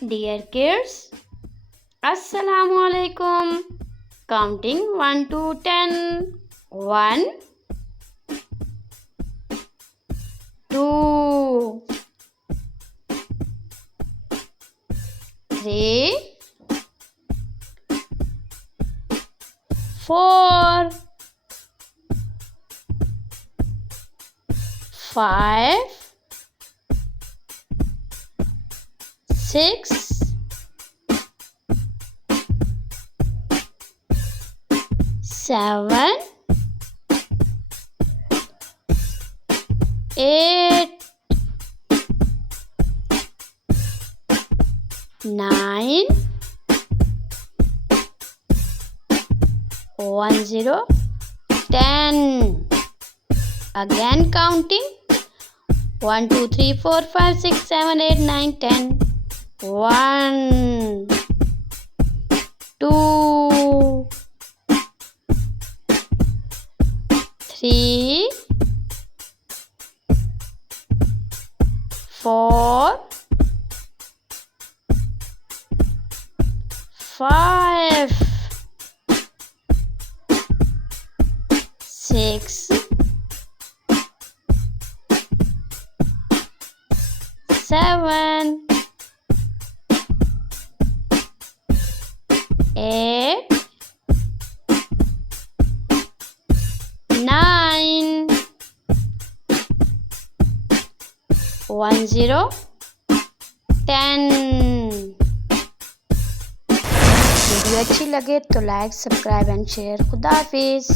Dear kids, Assalamu alaikum. Counting 1 to 10. 1, 2, 3, 4, 5, 6, 7, 8, 9, 10. Again counting 1, 2, 3, 4, 5, 6, 7, 8, 9, 10. 1, 2, 3, 4, 5, 6, 7, 8, 9, 10. Video अच्छी लगे तो लाइक, सब्सक्राइब एंड शेयर। खुदा हाफिज।